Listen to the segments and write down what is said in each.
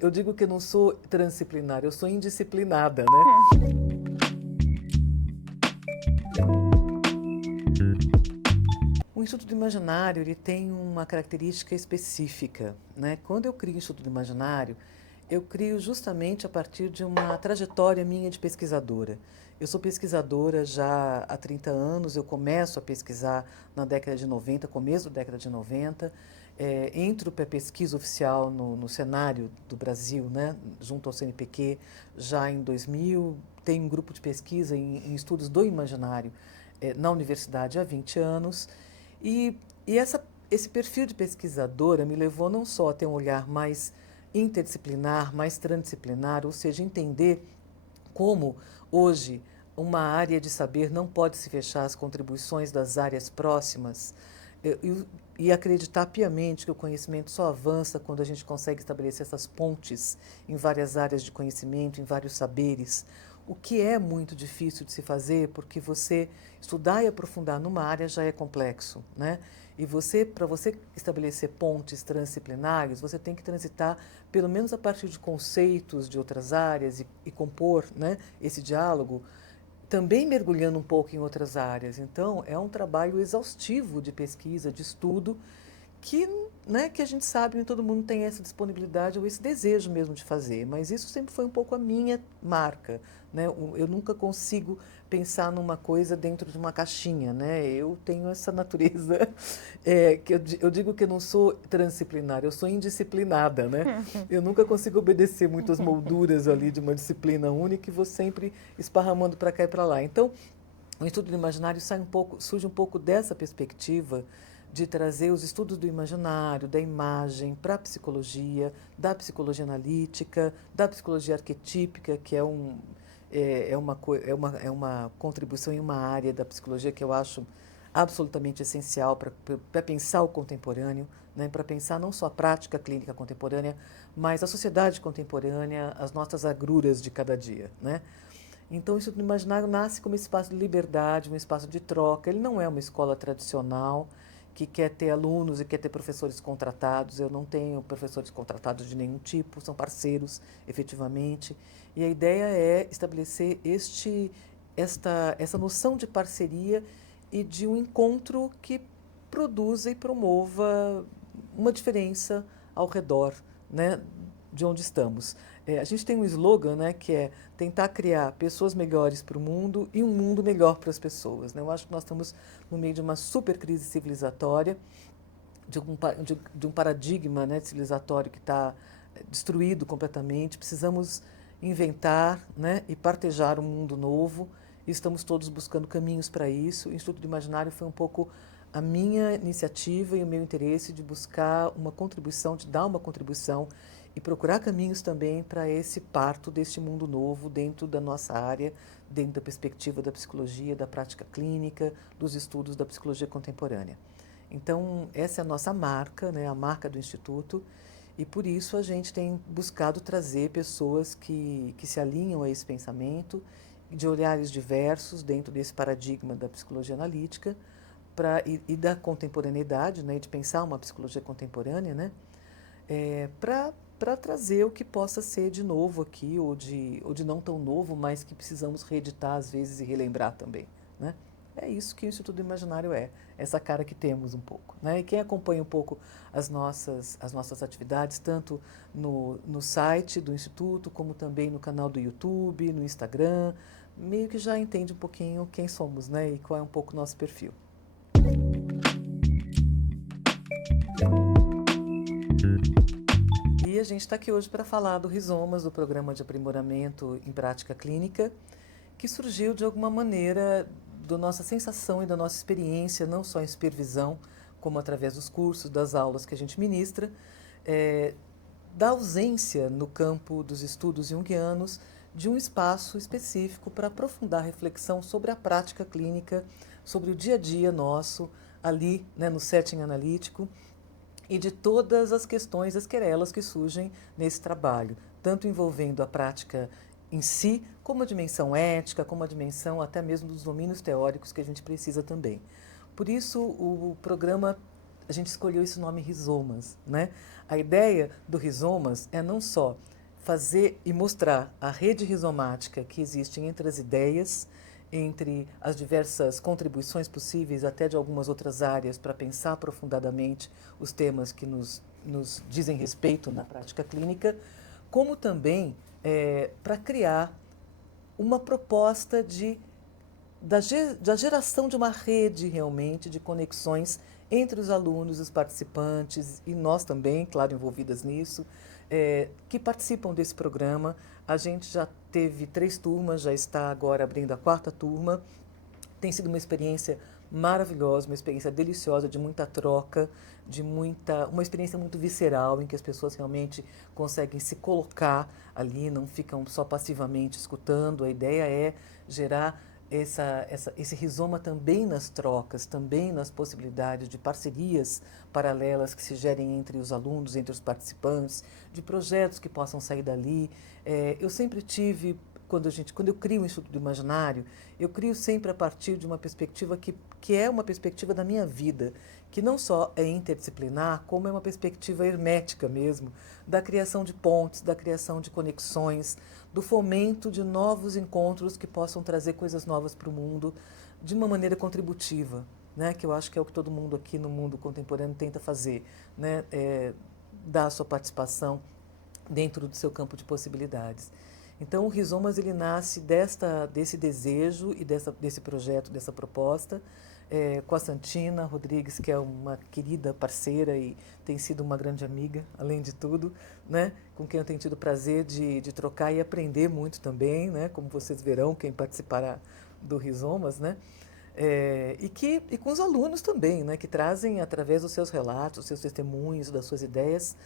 Eu digo que eu não sou transdisciplinar, eu sou indisciplinada, né? O Instituto do Imaginário, ele tem uma característica específica, né? Quando eu crio o Instituto do Imaginário, eu crio justamente a partir de uma trajetória minha de pesquisadora. Eu sou pesquisadora já há 30 anos, eu começo a pesquisar na década de 90, começo da década de 90, entro para a pesquisa oficial no cenário do Brasil, né? Junto ao CNPq, já em 2000, tem um grupo de pesquisa em estudos do imaginário na universidade há 20 anos, e esse perfil de pesquisadora me levou não só a ter um olhar mais interdisciplinar, mais transdisciplinar, ou seja, entender como hoje uma área de saber não pode se fechar às contribuições das áreas próximas, e acreditar piamente que o conhecimento só avança quando a gente consegue estabelecer essas pontes em várias áreas de conhecimento, em vários saberes, o que é muito difícil de se fazer, porque você estudar e aprofundar numa área já é complexo, né? E para você estabelecer pontes transdisciplinares, você tem que transitar, pelo menos a partir de conceitos de outras áreas e compor, né, esse diálogo, também mergulhando um pouco em outras áreas. Então, é um trabalho exaustivo de pesquisa, de estudo, que, né, que a gente sabe, nem todo mundo tem essa disponibilidade ou esse desejo mesmo de fazer, mas isso sempre foi um pouco a minha marca, né? Eu nunca consigo pensar numa coisa dentro de uma caixinha, né? Eu tenho essa natureza, que eu digo que eu não sou transdisciplinar, eu sou indisciplinada, né? Eu nunca consigo obedecer muito às molduras ali de uma disciplina única e vou sempre esparramando para cá e para lá. Então, o Estudo do Imaginário surge um pouco dessa perspectiva de trazer os estudos do imaginário, da imagem, para a psicologia, da psicologia analítica, da psicologia arquetípica, que é uma contribuição em uma área da psicologia que eu acho absolutamente essencial para pensar o contemporâneo, né, para pensar não só a prática clínica contemporânea, mas a sociedade contemporânea, as nossas agruras de cada dia, né? Então, o Instituto do Imaginário nasce como espaço de liberdade, um espaço de troca. Ele não é uma escola tradicional que quer ter alunos e quer ter professores contratados. Eu não tenho professores contratados de nenhum tipo, são parceiros, efetivamente. E a ideia é estabelecer essa noção de parceria e de um encontro que produza e promova uma diferença ao redor, né, de onde estamos. A gente tem um slogan, né, que é tentar criar pessoas melhores para o mundo e um mundo melhor para as pessoas, né? Eu acho que nós estamos no meio de uma super crise civilizatória, de um paradigma, né, civilizatório que está destruído completamente. Precisamos inventar, né, e partejar um mundo novo, e estamos todos buscando caminhos para isso. O Instituto do Imaginário foi um pouco a minha iniciativa e o meu interesse de buscar uma contribuição, de dar uma contribuição e procurar caminhos também para esse parto deste mundo novo dentro da nossa área, dentro da perspectiva da psicologia, da prática clínica, dos estudos da psicologia contemporânea. Então, essa é a nossa marca, né, a marca do Instituto, e por isso a gente tem buscado trazer pessoas que se alinham a esse pensamento, de olhares diversos dentro desse paradigma da psicologia analítica e da contemporaneidade, né, de pensar uma psicologia contemporânea, né, para trazer o que possa ser de novo aqui, ou de não tão novo, mas que precisamos reeditar às vezes e relembrar também, né? É isso que o Instituto do Imaginário é, essa cara que temos um pouco, né? E quem acompanha um pouco as nossas atividades, tanto no site do Instituto, como também no canal do YouTube, no Instagram, meio que já entende um pouquinho quem somos, né? E qual é um pouco o nosso perfil. E a gente está aqui hoje para falar do Rizomas, do Programa de Aprimoramento em Prática Clínica, que surgiu de alguma maneira da nossa sensação e da nossa experiência, não só em supervisão, como através dos cursos, das aulas que a gente ministra, da ausência no campo dos estudos junguianos de um espaço específico para aprofundar a reflexão sobre a prática clínica, sobre o dia a dia nosso, ali, né, no setting analítico, e de todas as questões, as querelas que surgem nesse trabalho, tanto envolvendo a prática em si, como a dimensão ética, como a dimensão até mesmo dos domínios teóricos que a gente precisa também. Por isso, o programa a gente escolheu esse nome rizomas, né? A ideia do rizomas é não só fazer e mostrar a rede rizomática que existe entre as ideias, entre as diversas contribuições possíveis, até de algumas outras áreas, para pensar aprofundadamente os temas que nos dizem respeito na prática clínica, como também para criar uma proposta da geração de uma rede realmente de conexões entre os alunos, os participantes e nós também, claro, envolvidas nisso, que participam desse programa. A gente já teve 3 turmas, já está agora abrindo a 4ª turma. Tem sido uma experiência maravilhosa, uma experiência deliciosa, de muita troca, uma experiência muito visceral, em que as pessoas realmente conseguem se colocar ali, não ficam só passivamente escutando. A ideia é gerar esse rizoma também nas trocas, também nas possibilidades de parcerias paralelas que se gerem entre os alunos, entre os participantes, de projetos que possam sair dali. Eu sempre tive, quando eu crio o Instituto do Imaginário, eu crio sempre a partir de uma perspectiva que é uma perspectiva da minha vida, que não só é interdisciplinar, como é uma perspectiva hermética mesmo, da criação de pontes, da criação de conexões, do fomento de novos encontros que possam trazer coisas novas para o mundo de uma maneira contributiva, né? Que eu acho que é o que todo mundo aqui no mundo contemporâneo tenta fazer, né? Dar a sua participação dentro do seu campo de possibilidades. Então, o Rizomas ele nasce desse desejo e desse projeto, dessa proposta, com a Santina Rodrigues, que é uma querida parceira e tem sido uma grande amiga, além de tudo, né? Com quem eu tenho tido o prazer de trocar e aprender muito também, né? Como vocês verão, quem participará do Rizomas, né? E com os alunos também, né? Que trazem, através dos seus relatos, dos seus testemunhos, das suas ideias,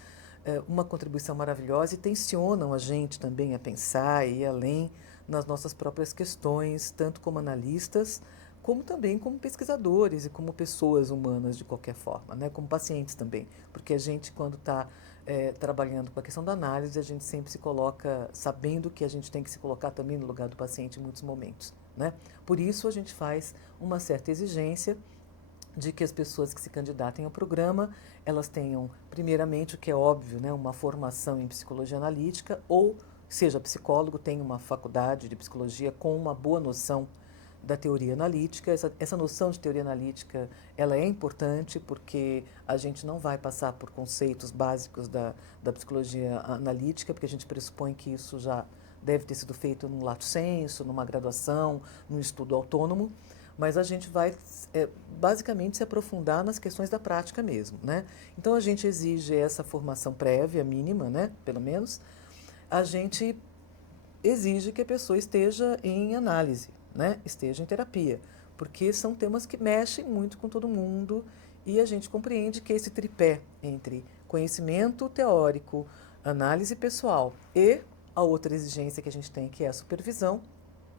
uma contribuição maravilhosa e tensionam a gente também a pensar e ir além nas nossas próprias questões, tanto como analistas, como também como pesquisadores e como pessoas humanas de qualquer forma, né? Como pacientes também, porque a gente, quando está trabalhando com a questão da análise, a gente sempre se coloca sabendo que a gente tem que se colocar também no lugar do paciente em muitos momentos, né? Por isso a gente faz uma certa exigência de que as pessoas que se candidatem ao programa, elas tenham, primeiramente, o que é óbvio, né, uma formação em psicologia analítica, ou seja psicólogo, tenha uma faculdade de psicologia com uma boa noção da teoria analítica. Essa noção de teoria analítica, ela é importante porque a gente não vai passar por conceitos básicos da psicologia analítica, porque a gente pressupõe que isso já deve ter sido feito num lato sensu, numa graduação, num estudo autônomo, mas a gente vai basicamente se aprofundar nas questões da prática mesmo, né? Então a gente exige essa formação prévia, mínima, né? Pelo menos. A gente exige que a pessoa esteja em análise, né? Esteja em terapia, porque são temas que mexem muito com todo mundo e a gente compreende que esse tripé entre conhecimento teórico, análise pessoal e a outra exigência que a gente tem, que é a supervisão,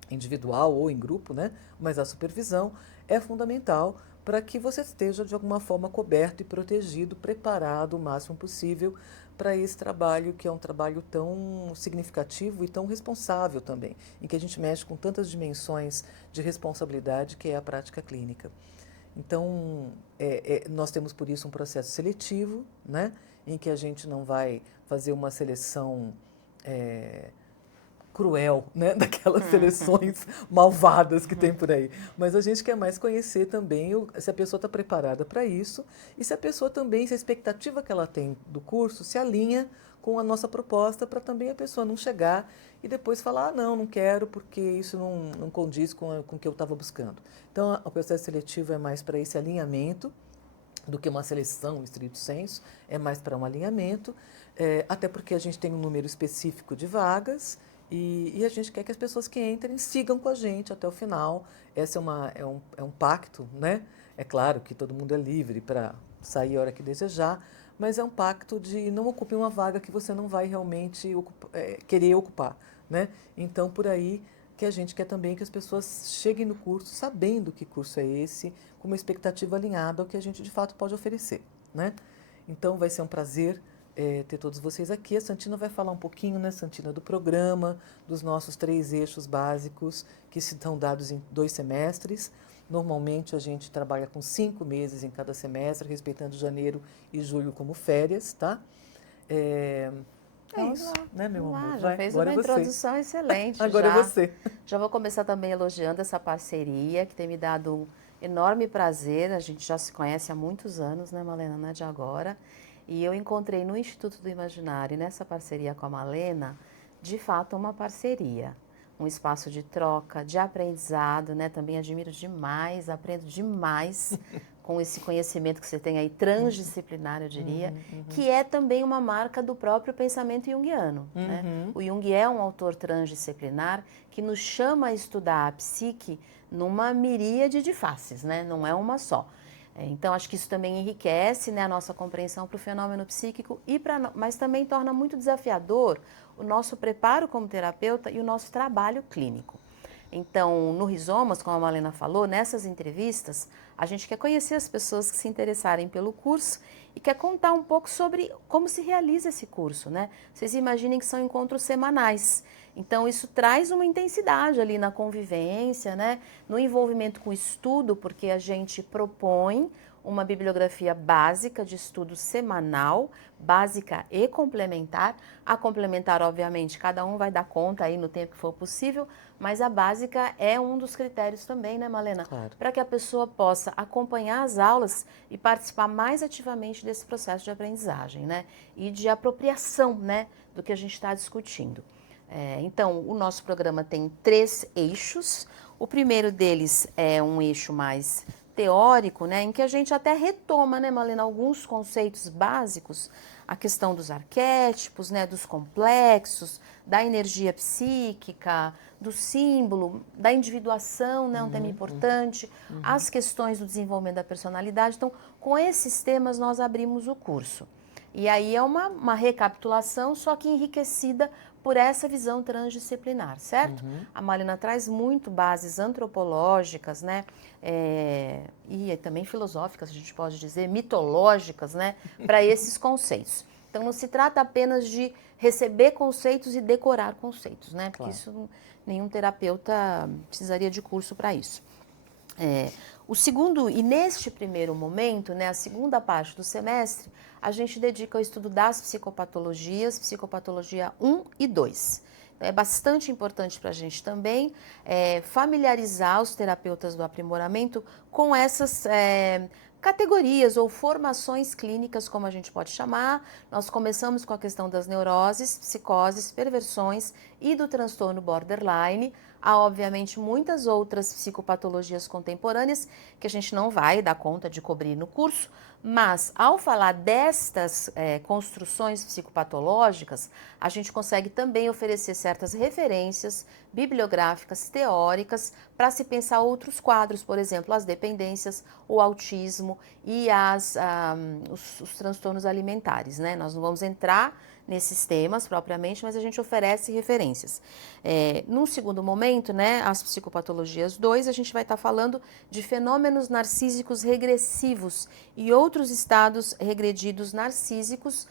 individual ou em grupo, né? Mas a supervisão é fundamental para que você esteja de alguma forma coberto e protegido, preparado o máximo possível para esse trabalho, que é um trabalho tão significativo e tão responsável também, em que a gente mexe com tantas dimensões de responsabilidade, que é a prática clínica. Então, nós temos por isso um processo seletivo, né? Em que a gente não vai fazer uma seleção cruel, né, daquelas seleções malvadas que tem por aí. Mas a gente quer mais conhecer também se a pessoa está preparada para isso e se a pessoa também, se a expectativa que ela tem do curso se alinha com a nossa proposta, para também a pessoa não chegar e depois falar, ah, não quero porque isso não condiz com o que eu estava buscando. Então, o processo seletivo é mais para esse alinhamento do que uma seleção, estrito sensu, é mais para um alinhamento, até porque a gente tem um número específico de vagas e a gente quer que as pessoas que entrem sigam com a gente até o final. Esse é um pacto, né? É claro que todo mundo é livre para sair a hora que desejar, mas é um pacto de não ocupe uma vaga que você não vai realmente querer ocupar, né? Então, por aí que a gente quer também que as pessoas cheguem no curso sabendo que curso é esse, com uma expectativa alinhada ao que a gente de fato pode oferecer, né? Então vai ser um prazer ter todos vocês aqui. A Santina vai falar um pouquinho, né, Santina, do programa, dos nossos 3 eixos básicos que estão dados em 2 semestres, Normalmente a gente trabalha com 5 meses em cada semestre, respeitando janeiro e julho como férias, tá? É, é Vamos isso, lá, né, meu vamos amor? lá, já Vai, fez agora uma é você. introdução excelente Agora é já. você. Já vou começar também elogiando essa parceria, que tem me dado um enorme prazer. A gente já se conhece há muitos anos, né, Malena? Não é de agora. E eu encontrei no Instituto do Imaginário, nessa parceria com a Malena, de fato uma parceria. Um espaço de troca, de aprendizado, né? Também admiro demais, aprendo demais com esse conhecimento que você tem aí, transdisciplinar, eu diria, que é também uma marca do próprio pensamento junguiano, né? O Jung é um autor transdisciplinar que nos chama a estudar a psique numa miríade de faces, né? Não é uma só. Então, acho que isso também enriquece, né, a nossa compreensão para o fenômeno psíquico, mas também torna muito desafiador o nosso preparo como terapeuta e o nosso trabalho clínico. Então, no Rizomas, como a Malena falou, nessas entrevistas, a gente quer conhecer as pessoas que se interessarem pelo curso e quer contar um pouco sobre como se realiza esse curso, né? Vocês imaginem que são encontros semanais. Então, isso traz uma intensidade ali na convivência, né? No envolvimento com o estudo, porque a gente propõe uma bibliografia básica de estudo semanal, básica e complementar. A complementar, obviamente, cada um vai dar conta aí no tempo que for possível, mas a básica é um dos critérios também, né, Malena? Claro. Para que a pessoa possa acompanhar as aulas e participar mais ativamente desse processo de aprendizagem, né? E de apropriação, né, do que a gente está discutindo. Então, o nosso programa tem 3 eixos. O primeiro deles é um eixo mais teórico, né, em que a gente até retoma, né, Malena, alguns conceitos básicos, a questão dos arquétipos, né, dos complexos, da energia psíquica, do símbolo, da individuação, né, um tema importante, as questões do desenvolvimento da personalidade. Então, com esses temas, nós abrimos o curso. E aí é uma recapitulação, só que enriquecida por essa visão transdisciplinar, certo? A Malena traz muito bases antropológicas, né? E também filosóficas, a gente pode dizer, mitológicas, né? Para esses conceitos. Então, não se trata apenas de receber conceitos e decorar conceitos, né? Porque Claro. isso, nenhum terapeuta precisaria de curso para isso. O segundo, e neste primeiro momento, né, a segunda parte do semestre, a gente dedica ao estudo das psicopatologias, psicopatologia 1 e 2. É bastante importante para a gente também familiarizar os terapeutas do aprimoramento com essas categorias ou formações clínicas, como a gente pode chamar. Nós começamos com a questão das neuroses, psicoses, perversões e do transtorno borderline. Há, obviamente, muitas outras psicopatologias contemporâneas que a gente não vai dar conta de cobrir no curso, mas ao falar destas construções psicopatológicas, a gente consegue também oferecer certas referências bibliográficas, teóricas, para se pensar outros quadros, por exemplo, as dependências, o autismo e os transtornos alimentares, né? Nós não vamos entrar nesses temas propriamente, mas a gente oferece referências. Num segundo momento, né, as psicopatologias 2, a gente vai estar falando de fenômenos narcísicos regressivos e outros estados regredidos narcísicos,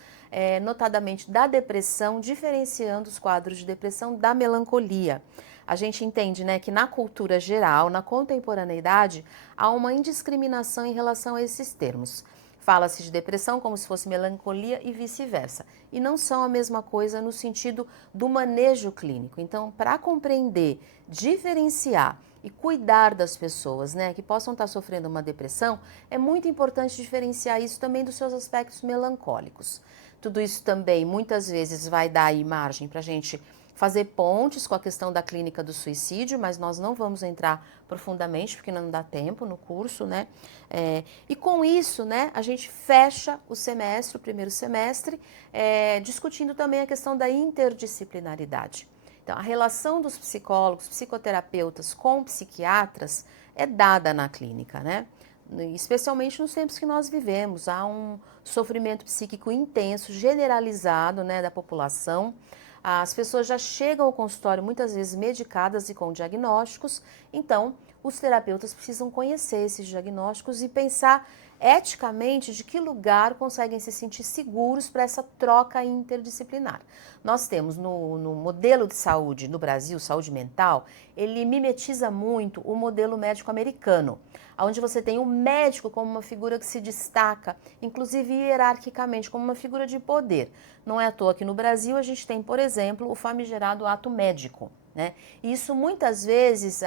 notadamente da depressão, diferenciando os quadros de depressão da melancolia. A gente entende, né, que na cultura geral, na contemporaneidade, há uma indiscriminação em relação a esses termos. Fala-se de depressão como se fosse melancolia e vice-versa. E não são a mesma coisa no sentido do manejo clínico. Então, para compreender, diferenciar e cuidar das pessoas, né, que possam estar sofrendo uma depressão, é muito importante diferenciar isso também dos seus aspectos melancólicos. Tudo isso também, muitas vezes, vai dar aí margem para a gente fazer pontes com a questão da clínica do suicídio, mas nós não vamos entrar profundamente, porque não dá tempo no curso, né? E com isso, né, a gente fecha o semestre, o primeiro semestre, discutindo também a questão da interdisciplinaridade. Então, a relação dos psicólogos, psicoterapeutas com psiquiatras é dada na clínica, né? Especialmente nos tempos que nós vivemos. Há um sofrimento psíquico intenso, generalizado, né, da população. As pessoas já chegam ao consultório muitas vezes medicadas e com diagnósticos, então os terapeutas precisam conhecer esses diagnósticos e pensar eticamente, de que lugar conseguem se sentir seguros para essa troca interdisciplinar. Nós temos no modelo de saúde no Brasil, saúde mental, ele mimetiza muito o modelo médico americano, onde você tem o médico como uma figura que se destaca, inclusive hierarquicamente, como uma figura de poder. Não é à toa que no Brasil a gente tem, por exemplo, o famigerado ato médico, né? E isso muitas vezes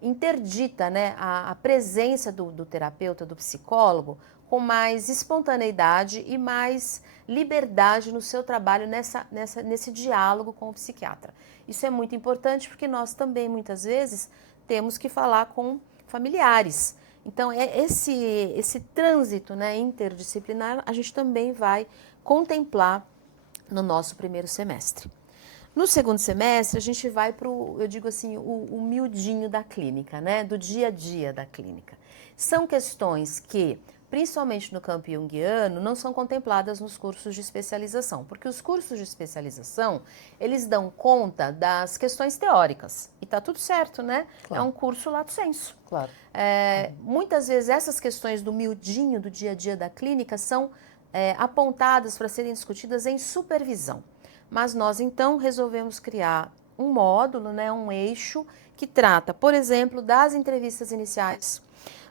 interdita, né, a presença do terapeuta, do psicólogo, com mais espontaneidade e mais liberdade no seu trabalho nesse diálogo com o psiquiatra. Isso é muito importante porque nós também, muitas vezes, temos que falar com familiares. Então, esse trânsito, né, interdisciplinar, a gente também vai contemplar no nosso primeiro semestre. No segundo semestre, a gente vai para eu digo assim, o miudinho da clínica, né? Do dia a dia da clínica. São questões que, principalmente no campo junguiano, não são contempladas nos cursos de especialização, porque os cursos de especialização, eles dão conta das questões teóricas. E tá tudo certo, né? Claro. É um curso lato sensu. Claro. Muitas vezes essas questões do miudinho do dia a dia da clínica são apontadas para serem discutidas em supervisão. Mas nós, então, resolvemos criar um módulo, né, um eixo, que trata, por exemplo, das entrevistas iniciais,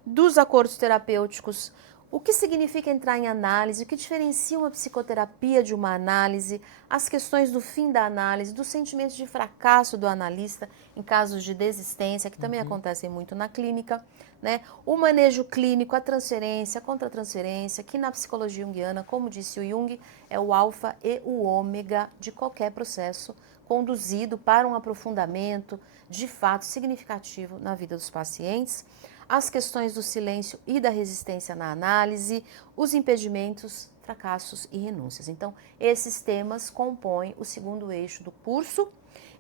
dos acordos terapêuticos, o que significa entrar em análise, o que diferencia uma psicoterapia de uma análise, as questões do fim da análise, dos sentimentos de fracasso do analista em casos de desistência, que também acontecem muito na clínica, né? O manejo clínico, a transferência, a contratransferência, que na psicologia junguiana, como disse o Jung, é o alfa e o ômega de qualquer processo conduzido para um aprofundamento de fato significativo na vida dos pacientes, as questões do silêncio e da resistência na análise, os impedimentos, fracassos e renúncias. Então, esses temas compõem o segundo eixo do curso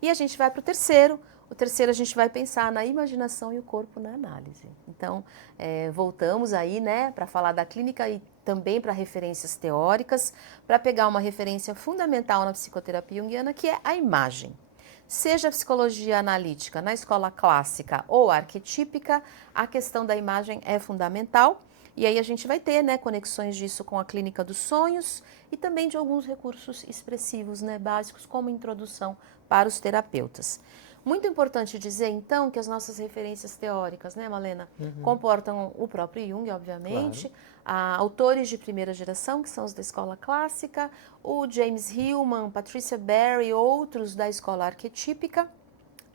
e a gente vai para o terceiro. O terceiro a gente vai pensar na imaginação e o corpo na análise. Então, voltamos aí, né, para falar da clínica e também para referências teóricas, para pegar uma referência fundamental na psicoterapia junguiana, que é a imagem. Seja a psicologia analítica na escola clássica ou arquetípica, a questão da imagem é fundamental. E aí a gente vai ter, né, conexões disso com a clínica dos sonhos e também de alguns recursos expressivos, né, básicos, como introdução para os terapeutas. Muito importante dizer, então, que as nossas referências teóricas, né, Malena, comportam o próprio Jung, obviamente, autores de primeira geração, que são os da escola clássica, o James Hillman, Patricia Barry, outros da escola arquetípica,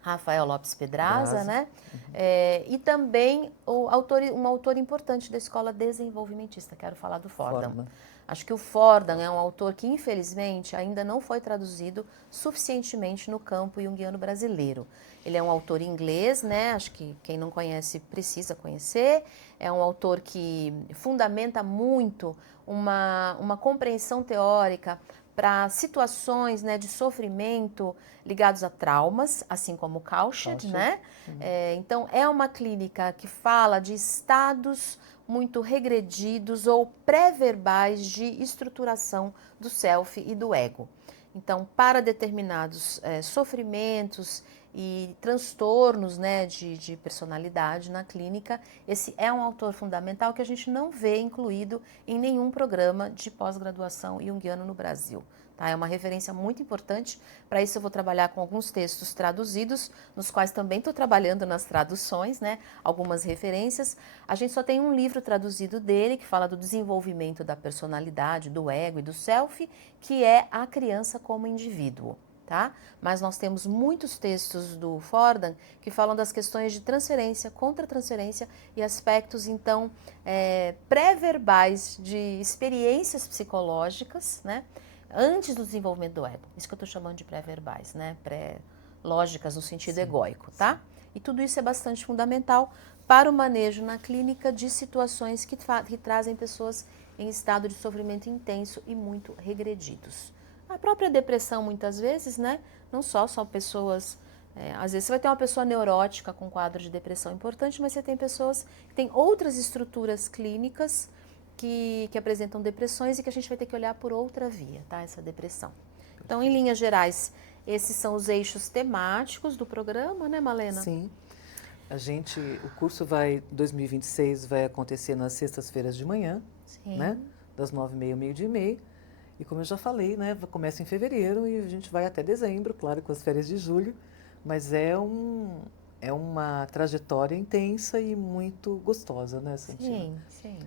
Rafael Lopes Pedraza, né? E também um autor importante da escola desenvolvimentista, quero falar do Fordham. Acho que o Fordham é um autor que, infelizmente, ainda não foi traduzido suficientemente no campo junguiano brasileiro. Ele é um autor inglês, né? Acho que quem não conhece precisa conhecer. É um autor que fundamenta muito uma compreensão teórica para situações, né, de sofrimento ligados a traumas, assim como o Cauched, né? Então, é uma clínica que fala de estados muito regredidos ou pré-verbais de estruturação do self e do ego. Então, para determinados sofrimentos e transtornos, né, de personalidade na clínica, esse é um autor fundamental que a gente não vê incluído em nenhum programa de pós-graduação junguiano no Brasil. Tá? É uma referência muito importante. Para isso eu vou trabalhar com alguns textos traduzidos, nos quais também estou trabalhando nas traduções, né? Algumas referências. A gente só tem um livro traduzido dele, que fala do desenvolvimento da personalidade, do ego e do self, que é A Criança como Indivíduo. Tá? Mas nós temos muitos textos do Fordham que falam das questões de transferência, contratransferência e aspectos, então, pré-verbais de experiências psicológicas, né? Antes do desenvolvimento do ego. Isso que eu estou chamando de pré-verbais, né? Pré-lógicas no sentido egóico, tá? E tudo isso é bastante fundamental para o manejo na clínica de situações que trazem pessoas em estado de sofrimento intenso e muito regredidos. A própria depressão, muitas vezes, né? Não são pessoas... às vezes você vai ter uma pessoa neurótica com quadro de depressão importante, mas você tem pessoas que têm outras estruturas clínicas que apresentam depressões e que a gente vai ter que olhar por outra via, tá? Essa depressão. Então, em linhas gerais, esses são os eixos temáticos do programa, né, Malena? Sim. O curso 2026 vai acontecer nas sextas-feiras de manhã, Sim. né? Das 9h30 ao meio-dia e meio. E como eu já falei, né? Começa em fevereiro e a gente vai até dezembro, claro, com as férias de julho. Mas é uma trajetória intensa e muito gostosa, né, Santina? Sim, sim.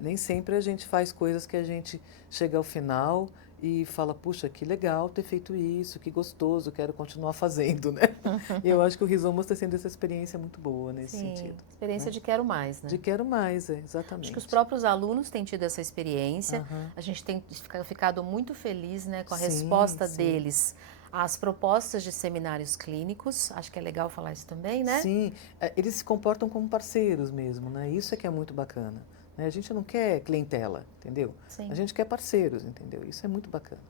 Nem sempre a gente faz coisas que a gente chega ao final e fala, puxa, que legal ter feito isso, que gostoso, quero continuar fazendo, né? E eu acho que o Rizoma está sendo essa experiência muito boa nesse Sim, sentido. experiência Né? de quero mais, né? De quero mais, Acho exatamente. que os próprios alunos têm tido essa experiência. Aham. A gente tem ficado muito feliz, né, com a Sim, resposta sim. deles às propostas de seminários clínicos. Acho que é legal falar isso também, né? Sim, eles se comportam como parceiros mesmo, né? Isso é que é muito bacana. Né? A gente não quer clientela, entendeu? Sim. A gente quer parceiros, entendeu? Isso é muito bacana.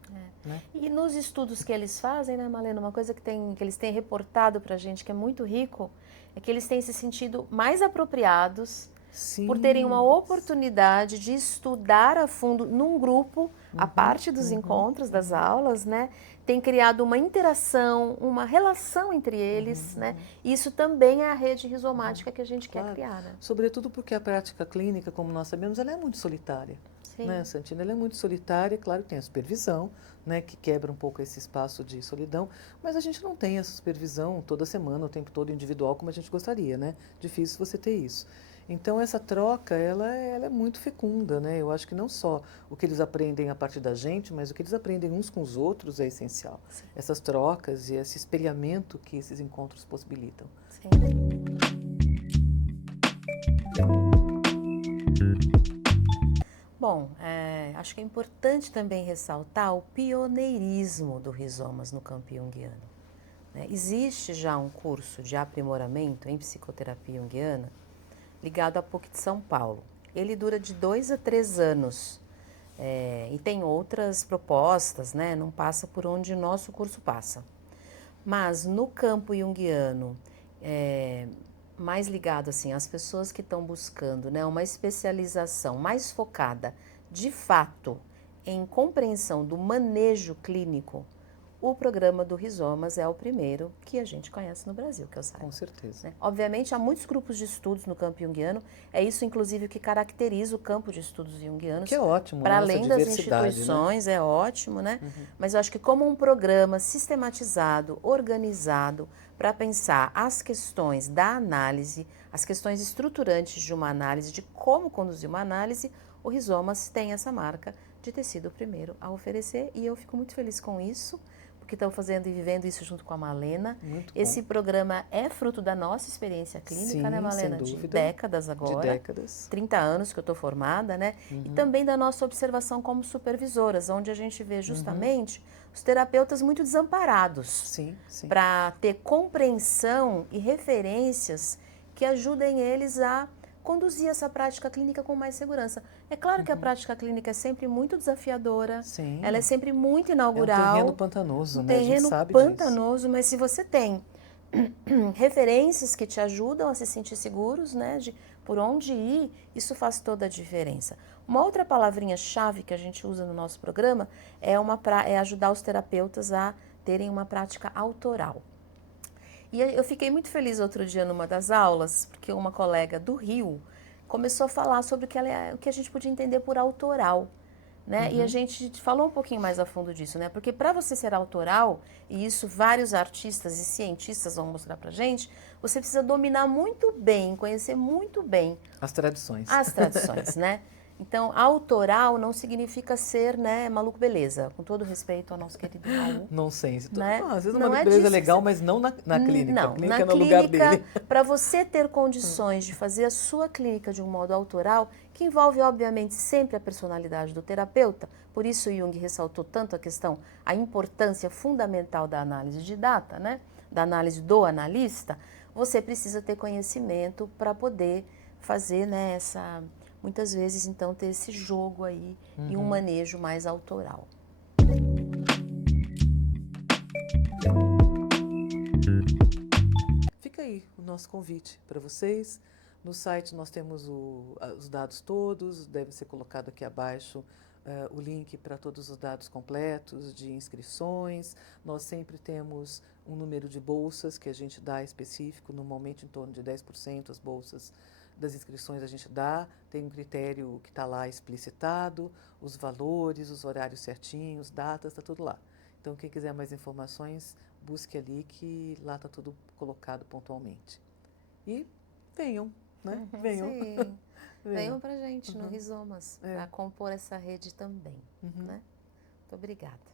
Né? E nos estudos que eles fazem, né, Malena, uma coisa que eles têm reportado para a gente que é muito rico é que eles têm se sentido mais apropriados Sim. por terem uma oportunidade de estudar a fundo num grupo, a parte dos encontros, das aulas, né? Tem criado uma interação, uma relação entre eles, né? Isso também é a rede rizomática que a gente quer criar, né? Sobretudo porque a prática clínica, como nós sabemos, ela é muito solitária. Sim. Né, Santina? Ela é muito solitária, claro que tem a supervisão, né, que quebra um pouco esse espaço de solidão, mas a gente não tem essa supervisão toda semana, o tempo todo individual, como a gente gostaria, né? Difícil você ter isso. Então, essa troca, ela é muito fecunda, né? Eu acho que não só o que eles aprendem a partir da gente, mas o que eles aprendem uns com os outros é essencial. Sim. Essas trocas e esse espelhamento que esses encontros possibilitam. Sim. Bom, acho que é importante também ressaltar o pioneirismo do Rizomas no campo junguiano. Né? Existe já um curso de aprimoramento em psicoterapia junguiana ligado à PUC de São Paulo. Ele dura de 2 a 3 anos e tem outras propostas, né? Não passa por onde nosso curso passa. Mas no campo junguiano, mais ligado assim às pessoas que estão buscando, né, uma especialização mais focada de fato em compreensão do manejo clínico, o programa do Rizomas é o primeiro que a gente conhece no Brasil, que eu saiba. Com certeza. Né? Obviamente, há muitos grupos de estudos no campo junguiano, é isso, inclusive, que caracteriza o campo de estudos junguianos. Que é ótimo, para além das instituições, né? É ótimo, né? Mas eu acho que como um programa sistematizado, organizado, para pensar as questões da análise, as questões estruturantes de uma análise, de como conduzir uma análise, o Rizomas tem essa marca de ter sido o primeiro a oferecer, e eu fico muito feliz com isso, que estão fazendo e vivendo isso junto com a Malena. Esse programa é fruto da nossa experiência clínica, sim, né, Malena? Sem dúvida. De décadas agora. De décadas. 30 anos que eu estou formada, né? E também da nossa observação como supervisoras, onde a gente vê justamente os terapeutas muito desamparados. Sim, sim. Para ter compreensão e referências que ajudem eles a conduzir essa prática clínica com mais segurança. É claro que a prática clínica é sempre muito desafiadora, Sim. Ela é sempre muito inaugural. É um terreno pantanoso, né? Terreno a gente sabe pantanoso, disso. Mas se você tem referências que te ajudam a se sentir seguros, né, de por onde ir, isso faz toda a diferença. Uma outra palavrinha-chave que a gente usa no nosso programa é ajudar os terapeutas a terem uma prática autoral. E eu fiquei muito feliz outro dia numa das aulas, porque uma colega do Rio começou a falar sobre o que a gente podia entender por autoral. Né? E a gente falou um pouquinho mais a fundo disso, né? Porque para você ser autoral, e isso vários artistas e cientistas vão mostrar pra gente, você precisa dominar muito bem, conhecer muito bem as tradições. Né? Então, autoral não significa ser, né, maluco beleza, com todo respeito ao nosso querido Raul. Nonsense. Né? Às vezes o maluco beleza é legal, mas não na clínica. Não, a clínica é no lugar dele. Para você ter condições de fazer a sua clínica de um modo autoral, que envolve, obviamente, sempre a personalidade do terapeuta, por isso Jung ressaltou tanto a importância fundamental da análise de data, né? Da análise do analista, você precisa ter conhecimento para poder fazer, né, muitas vezes, então, ter esse jogo aí e um manejo mais autoral. Fica aí o nosso convite para vocês. No site nós temos os dados todos, deve ser colocado aqui abaixo o link para todos os dados completos de inscrições. Nós sempre temos um número de bolsas que a gente dá específico, normalmente em torno de 10% as bolsas das inscrições a gente dá, tem um critério que está lá explicitado, os valores, os horários certinhos, datas, está tudo lá. Então, quem quiser mais informações, busque ali que lá está tudo colocado pontualmente. E venham, né? Venham. Sim. Venham. Venham para a gente no Rizomas, para compor essa rede também. Né? Muito obrigada.